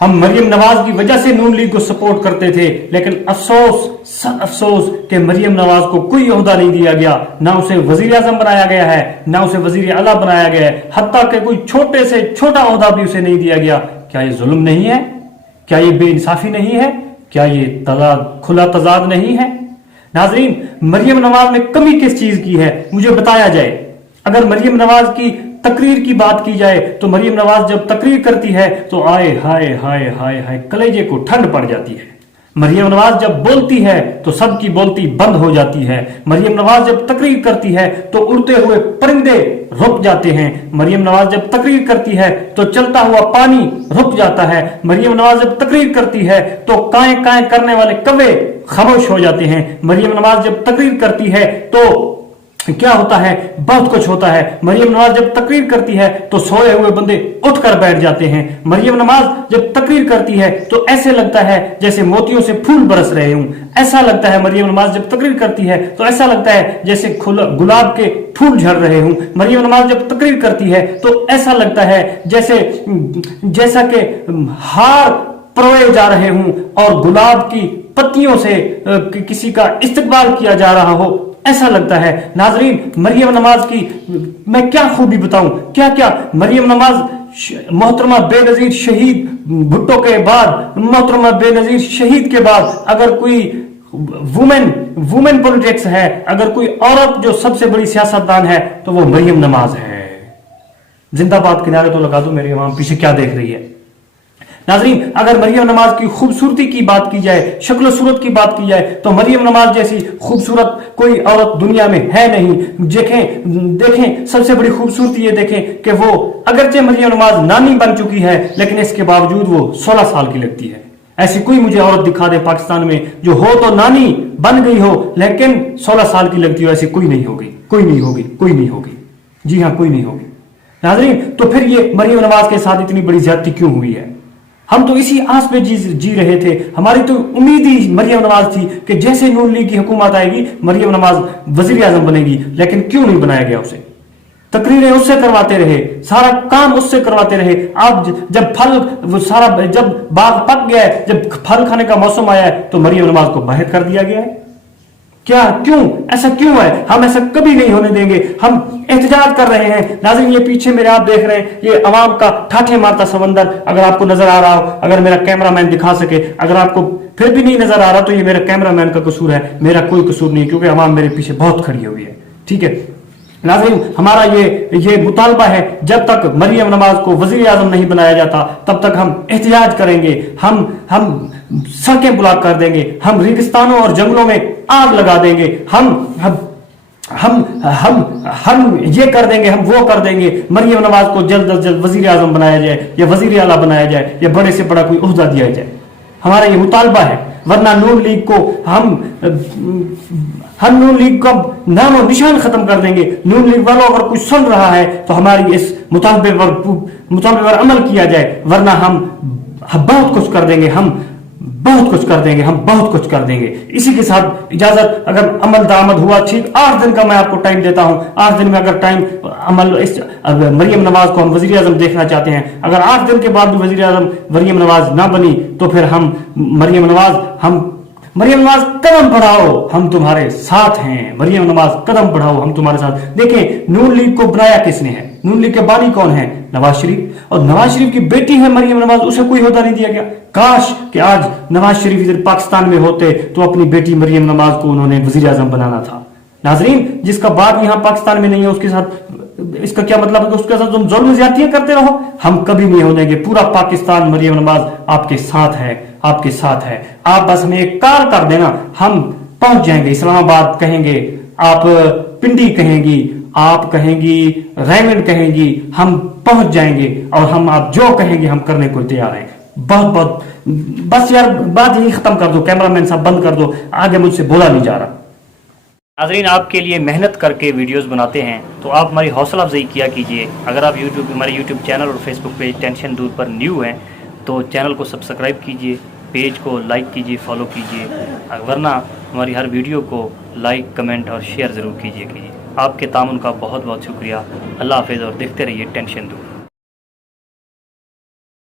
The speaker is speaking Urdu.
ہم مریم نواز کی وجہ سے نون لیگ کو سپورٹ کرتے تھے، لیکن افسوس کہ مریم نواز کو کوئی عہدہ نہیں دیا گیا، نہ اسے وزیر اعظم بنایا گیا ہے، نہ اسے وزیر اعلیٰ بنایا گیا ہے، حتیٰ کہ کوئی چھوٹے سے چھوٹا عہدہ بھی اسے نہیں دیا گیا۔ کیا یہ ظلم نہیں ہے؟ کیا یہ بے انصافی نہیں ہے؟ کیا یہ کھلا تضاد نہیں ہے؟ ناظرین، مریم نواز نے کمی کس چیز کی ہے مجھے بتایا جائے۔ اگر مریم نواز کی تقریر کی بات کی جائے تو مریم نواز جب تقریر کرتی ہے تو آئے ہائے ہائے ہائے ہائے کلیجے کو ٹھنڈ پڑ جاتی ہے۔ مریم نواز جب بولتی ہے تو سب کی بولتی بند ہو جاتی ہے۔ مریم نواز جب تقریر کرتی ہے تو اڑتے ہوئے پرندے رک جاتے ہیں۔ مریم نواز جب تقریر کرتی ہے تو چلتا ہوا پانی رک جاتا ہے۔ مریم نواز جب تقریر کرتی ہے تو کائیں کائیں کرنے والے کوے خاموش ہو جاتے ہیں۔ مریم نواز جب تقریر کرتی ہے تو کیا ہوتا ہے؟ بہت کچھ ہوتا ہے۔ مریم نواز جب تقریر کرتی ہے تو سوئے ہوئے بندے اٹھ کر بیٹھ جاتے ہیں۔ مریم نواز جب تقریر کرتی ہے تو ایسے لگتا ہے جیسے موتیوں سے پھول برس رہے ہوں۔ ایسا لگتا ہے مریم نواز جب تقریر کرتی ہے تو ایسا لگتا ہے جیسے گلاب کے پھول جھڑ رہے ہوں۔ مریم نواز جب تقریر کرتی ہے تو ایسا لگتا ہے جیسا کہ ہار پروئے جا رہے ہوں اور گلاب کی پتیوں سے کسی کا استقبال کیا جا رہا ہو، ایسا لگتا ہے۔ ناظرین، مریم نواز کی میں کیا خوبی بتاؤں، کیا کیا محترمہ بے نظیر شہید بھٹو کے بعد، محترمہ بے نظیر شہید کے بعد اگر کوئی وومن پولیٹکس ہے، اگر کوئی عورت جو سب سے بڑی سیاستدان ہے تو وہ مریم نواز ہے۔ زندہ باد کے نعرے تو لگا دو، میری عوام پیچھے کیا دیکھ رہی ہے۔ ناظرین، اگر مریم نواز کی خوبصورتی کی بات کی جائے، شکل و صورت کی بات کی جائے تو مریم نواز جیسی خوبصورت کوئی عورت دنیا میں ہے نہیں۔ دیکھیں سب سے بڑی خوبصورتی یہ دیکھیں کہ وہ اگرچہ مریم نواز نانی بن چکی ہے لیکن اس کے باوجود وہ 16 سال کی لگتی ہے۔ ایسی کوئی مجھے عورت دکھا دے پاکستان میں جو ہو تو نانی بن گئی ہو لیکن 16 سال کی لگتی ہو، ایسی کوئی نہیں ہوگی، کوئی نہیں ہوگی، کوئی نہیں ہوگی، جی ہاں کوئی نہیں ہوگی۔ ناظرین، تو پھر یہ مریم نواز کے ساتھ اتنی بڑی زیادتی کیوں ہوئی ہے؟ ہم تو اسی آس پہ جی رہے تھے، ہماری تو امید ہی مریم نواز تھی کہ جیسے نون لیگ کی حکومت آئے گی مریم نواز وزیر اعظم بنے گی، لیکن کیوں نہیں بنایا گیا اسے؟ تقریریں اس سے کرواتے رہے، سارا کام اس سے کرواتے رہے۔ اب جب باغ پک گیا ہے، جب پھل کھانے کا موسم آیا ہے تو مریم نواز کو باہر کر دیا گیا ہے۔ کیوں ایسا کیوں ہے؟ ہم ایسا کبھی نہیں ہونے دیں گے، ہم احتجاج کر رہے ہیں۔ ناظرین، یہ پیچھے میرے آپ دیکھ رہے ہیں، یہ عوام کا ٹھاٹھے مارتا سمندر اگر آپ کو نظر آ رہا ہو، اگر میرا کیمرہ مین دکھا سکے، اگر آپ کو پھر بھی نہیں نظر آ رہا تو یہ میرا کیمرہ مین کا قصور ہے، میرا کوئی قصور نہیں، کیونکہ عوام میرے پیچھے بہت کھڑی ہوئی ہے، ٹھیک ہے۔ ناظرین، ہمارا یہ مطالبہ ہے، جب تک مریم نواز کو وزیر اعظم نہیں بنایا جاتا تب تک ہم احتجاج کریں گے، ہم سڑکیں بلاک کر دیں گے، ہم ریگستانوں اور جنگلوں میں آگ لگا دیں گے، ہم یہ کر دیں گے، ہم وہ کر دیں گے، مریم نواز کو جلد از جلد وزیر اعظم بنایا جائے یا وزیر اعلیٰ بنایا جائے یا بڑے سے بڑا کوئی عہدہ دیا جائے، ہمارا یہ مطالبہ ہے۔ ورنہ نون لیگ کو ہم نون لیگ کا نام و نشان ختم کر دیں گے۔ نون لیگ والوں اگر کوئی سن رہا ہے تو ہماری اس مطالبے پر عمل کیا جائے، ورنہ ہم بہت کچھ کر دیں گے، ہم بہت کچھ کر دیں گے۔ اسی کے ساتھ اجازت، اگر عمل درآمد ہوا ٹھیک، 8 دن کا میں آپ کو ٹائم دیتا ہوں۔ 8 دن میں اگر مریم نواز کو ہم وزیر اعظم دیکھنا چاہتے ہیں، اگر 8 دن کے بعد بھی وزیر اعظم مریم نواز نہ بنی تو پھر مریم نواز قدم بڑھاؤ، ہم تمہارے ساتھ ہیں۔ مریم نواز قدم بڑھاؤ، ہم تمہارے ساتھ۔ دیکھیں، نون لیگ کو بنایا کس نے ہے؟ نون لیگ کے بانی کون ہے؟ نواز شریف، اور نواز شریف کی بیٹی ہے مریم نواز، اسے کوئی عہدہ نہیں دیا گیا۔ کاش کہ آج نواز شریف ادھر پاکستان میں ہوتے تو اپنی بیٹی مریم نواز کو انہوں نے وزیر اعظم بنانا تھا۔ ناظرین، جس کا باپ یہاں پاکستان میں نہیں ہے اس کے ساتھ، اس کا کیا مطلب ہے کہ اس کے ساتھ تم ظلم زیادتیاں کرتے رہو؟ ہم کبھی نہیں ہونے گے۔ پورا پاکستان مریم نواز آپ کے ساتھ ہے، آپ کے ساتھ ہے۔ آپ بس ہمیں ایک کال کر دینا، ہم پہنچ جائیں گے۔ اسلام آباد کہیں گے آپ، پنڈی کہیں گی آپ، کہیں گی ریمنڈ کہیں گی، ہم پہنچ جائیں گے اور ہم آپ جو کہیں گے ہم کرنے کو تیار ہیں۔ بہت بس یار بات یہی ختم کر دو، کیمرہ مین صاحب بند کر دو، آگے مجھ سے بولا نہیں جا رہا۔ ناظرین، آپ کے لیے محنت کر کے ویڈیوز بناتے ہیں تو آپ ہماری حوصلہ افزائی کیا کیجئے۔ اگر آپ ہمارے یوٹیوب چینل اور فیس بک پیج ٹینشن دودھ پر نیو ہیں تو چینل کو سبسکرائب کیجئے، پیج کو لائک کیجئے، فالو کیجئے، ورنہ ہماری ہر ویڈیو کو لائک، کمنٹ اور شیئر ضرور کیجئے۔ آپ کے تعاون کا بہت بہت شکریہ۔ اللہ حافظ اور دیکھتے رہیے ٹینشن دودھ۔